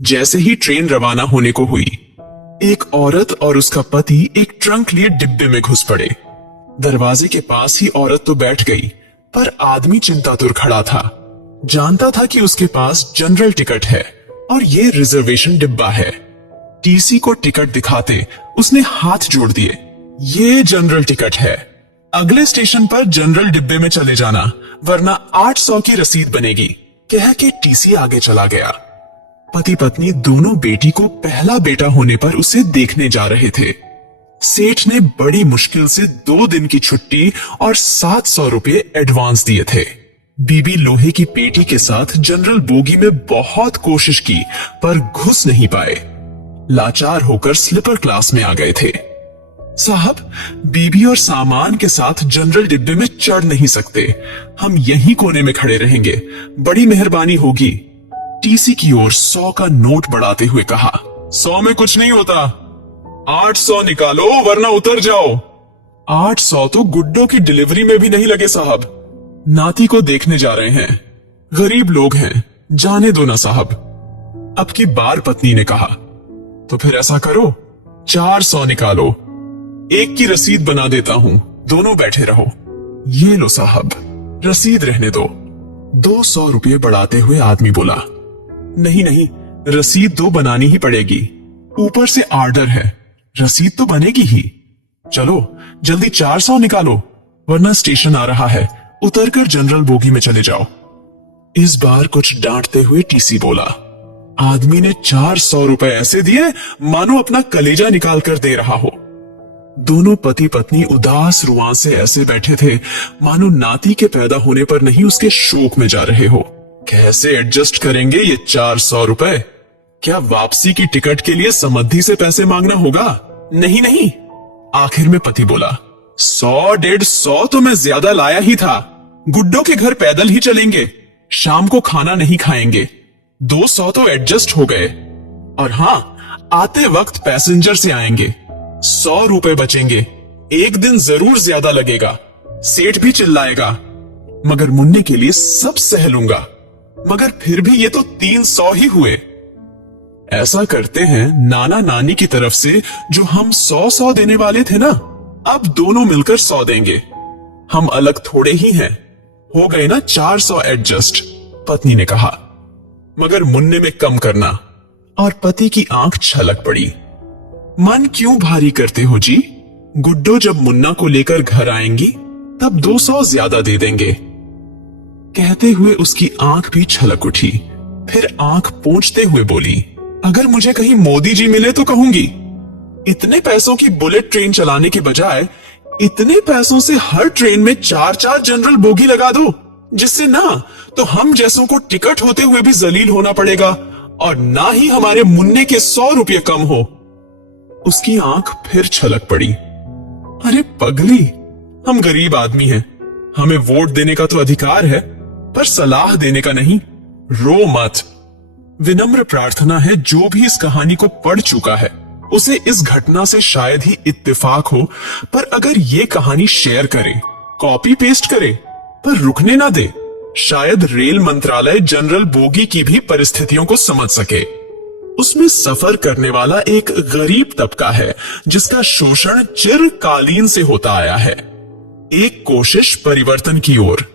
जैसे ही ट्रेन रवाना होने को हुई, एक औरत और उसका पति एक ट्रंक लिए डिब्बे में घुस पड़े। दरवाजे के पास ही औरत तो बैठ गई, पर आदमी चिंतातुर खड़ा था। जानता था कि उसके पास जनरल टिकट है और ये रिजर्वेशन डिब्बा है। टीसी को टिकट दिखाते उसने हाथ जोड़ दिए। ये जनरल टिकट है, अगले स्टेशन पर जनरल डिब्बे में चले जाना, वरना 800 की रसीद बनेगी, कह के टीसी आगे चला गया। पति पत्नी दोनों बेटी को पहला बेटा होने पर उसे देखने जा रहे थे। सेठ ने बड़ी मुश्किल से 2 दिन की छुट्टी और 700 रुपए एडवांस दिए थे। बीबी लोहे की पेटी के साथ जनरल बोगी में बहुत कोशिश की, पर घुस नहीं पाए। लाचार होकर स्लीपर क्लास में आ गए थे। साहब, बीबी और सामान के साथ जनरल डिब्बे में चढ़ नहीं सकते, हम यहीं कोने में खड़े रहेंगे, बड़ी मेहरबानी होगी। टीसी की ओर 100 का नोट बढ़ाते हुए कहा। 100 में कुछ नहीं होता, 800 निकालो वरना उतर जाओ। 800 तो गुड्डो की डिलीवरी में भी नहीं लगे साहब, नाती को देखने जा रहे हैं, गरीब लोग हैं, जाने दो ना साहब। अब की बार पत्नी ने कहा, तो फिर ऐसा करो, 400 निकालो, एक की रसीद बना देता हूं, दोनों बैठे रहो। ये लो साहब, रसीद रहने दो। 200 रुपये बढ़ाते हुए आदमी बोला, नहीं नहीं, रसीद तो बनानी ही पड़ेगी, ऊपर से ऑर्डर है, रसीद तो बनेगी ही। चलो जल्दी 400 निकालो, वरना स्टेशन आ रहा है, उतरकर जनरल बोगी में चले जाओ। इस बार कुछ डांटते हुए टीसी बोला। आदमी ने 400 रुपए ऐसे दिए मानो अपना कलेजा निकाल कर दे रहा हो। दोनों पति पत्नी उदास रुआं से ऐसे बैठे थे मानो नाती के पैदा होने पर नहीं उसके शोक में जा रहे हो। कैसे एडजस्ट करेंगे ये 400 रुपए? क्या वापसी की टिकट के लिए समद्धि से पैसे मांगना होगा? नहीं नहीं। आखिर में पति बोला, 100-150 तो मैं ज्यादा लाया ही था, गुड्डो के घर पैदल ही चलेंगे, शाम को खाना नहीं खाएंगे, 200 तो एडजस्ट हो गए। और हाँ, आते वक्त पैसेंजर से आएंगे, 100 रुपए बचेंगे, एक दिन जरूर ज्यादा लगेगा, सेठ भी चिल्लाएगा, मगर मुन्ने के लिए सब सह लूंगा, मगर फिर भी ये तो 300 ही हुए। ऐसा करते हैं नाना नानी की तरफ से जो हम 100 देने वाले थे ना, अब दोनों मिलकर 100 देंगे, हम अलग थोड़े ही हैं, हो गए ना 400 एडजस्ट। पत्नी ने कहा, मगर मुन्ने में कम करना। और पति की आंख छलक पड़ी। मन क्यों भारी करते हो जी, गुड्डो जब मुन्ना को लेकर घर आएंगी तब 200 ज्यादा दे देंगे। कहते हुए उसकी आंख भी छलक उठी, फिर आंख पोंछते हुए बोली, अगर मुझे कहीं मोदी जी मिले तो कहूंगी, इतने पैसों की बुलेट ट्रेन चलाने के बजाय इतने पैसों से हर ट्रेन में 4-4 जनरल बोगी लगा दो, जिससे ना तो हम जैसों को टिकट होते हुए भी जलील होना पड़ेगा और ना ही हमारे मुन्ने के 100 रुपये कम हो। उसकी आंख फिर छलक पड़ी। अरे पगली, हम गरीब आदमी हैं, हमें वोट देने का तो अधिकार है, पर सलाह देने का नहीं, रो मत। विनम्र प्रार्थना है जो भी इस कहानी को पढ़ चुका है उसे इस घटना से शायद ही इत्तेफाक हो, पर अगर ये कहानी शेयर करे, कॉपी पेस्ट करे, पर रुकने ना दे, शायद रेल मंत्रालय जनरल बोगी की भी परिस्थितियों को समझ सके। उसमें सफर करने वाला एक गरीब तबका है जिसका शोषण चिरकालीन से होता आया है। एक कोशिश परिवर्तन की ओर।